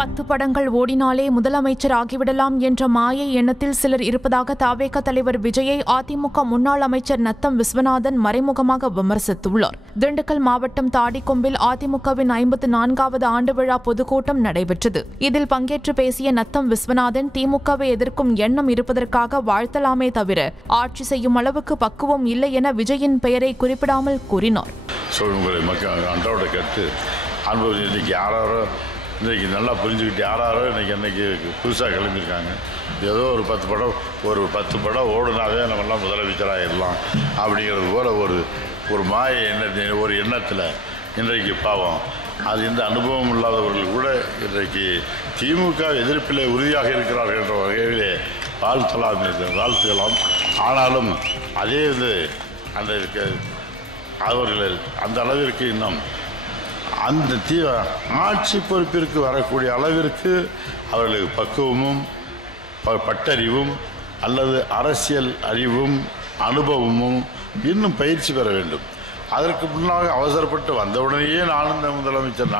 10 படங்கள் ஓடினாலே முதலமைச்சர் ஆகிவிடலாம் என்ற மாயை எண்ணத்தில் சிலர் இருப்பதாக தவேக தலைவர் விஜயை அதிமுக முன்னாள் அமைச்சர் நத்தம் விஸ்வநாதன் மறைமுகமாக விமர்சித்துள்ளார். திண்டுக்கல் மாவட்டம் தாடிக்கொம்பில் அதிமுகவின் 54வது ஆண்டு விழா பொதுக்கூட்டம் நடைபெற்றது. இதில் பங்கேற்று பேசிய நத்தம் விஸ்வநாதன் திமுகவை எதிர்க்கும் எண்ணம் இருப்பதற்காக வாழ்த்தலாமே தவிர ஆட்சி செய்யும் அளவுக்கு பக்குவம் இல்லை என விஜயின் பெயரை குறிப்பிடாமல் கூறினார். இன்றைக்கி நல்லா புரிஞ்சுக்கிட்டு யாராரோ இன்றைக்கி புதுசாக கிளம்பியிருக்காங்க. ஏதோ ஒரு 10 படம் ஓடுனாவே நம்மெல்லாம் முதலமைச்சராகிடலாம் அப்படிங்கிறது போல் ஒரு மாய ஒரு எண்ணத்தில் இன்றைக்கு பாவம் அது இந்த அனுபவம் இல்லாதவர்கள் கூட இன்றைக்கு திமுக எதிர்ப்பிலே உறுதியாக இருக்கிறார்கள் என்ற வகையிலே வாழ்த்துக்கலாம். ஆனாலும் அதே அந்த அவர்கள் அந்த அளவிற்கு இன்னும் அந்த ஆட்சி பொறுப்பிற்கு வரக்கூடிய அளவிற்கு அவர்களுக்கு பக்குவமும் பட்டறிவும் அல்லது அரசியல் அறிவும் அனுபவமும் இன்னும் பயிற்சி பெற வேண்டும். அதற்கு முன்னாக அவசரப்பட்டு வந்தவுடனேயே நான் முதலமைச்சர்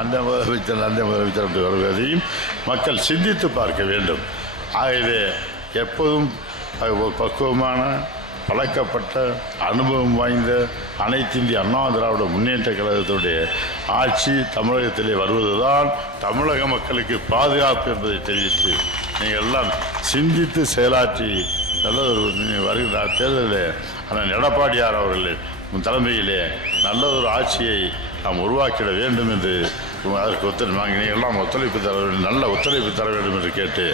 என்று வருவதையும் மக்கள் சிந்தித்து பார்க்க வேண்டும். ஆகவே எப்போதும் பக்குவமான பழக்கப்பட்ட அனுபவம் வாய்ந்த அனைத்து இந்திய அண்ணா திராவிட முன்னேற்ற கழகத்துடைய ஆட்சி தமிழகத்திலே வருவதுதான் தமிழக மக்களுக்கு பாதுகாப்பு என்பதை தெரிவித்து நீங்கள் எல்லாம் சிந்தித்து செயலாற்றி நல்லதொரு வருகிற தேர்தலில் அண்ணன் எடப்பாடியார் அவர்கள் தலைமையிலே நல்லதொரு ஆட்சியை நாம் உருவாக்கிட வேண்டும் என்று அதற்கு நீங்கள் எல்லாம் ஒத்துழைப்பு தர வேண்டும், நல்ல ஒத்துழைப்பு தர வேண்டும் என்று கேட்டு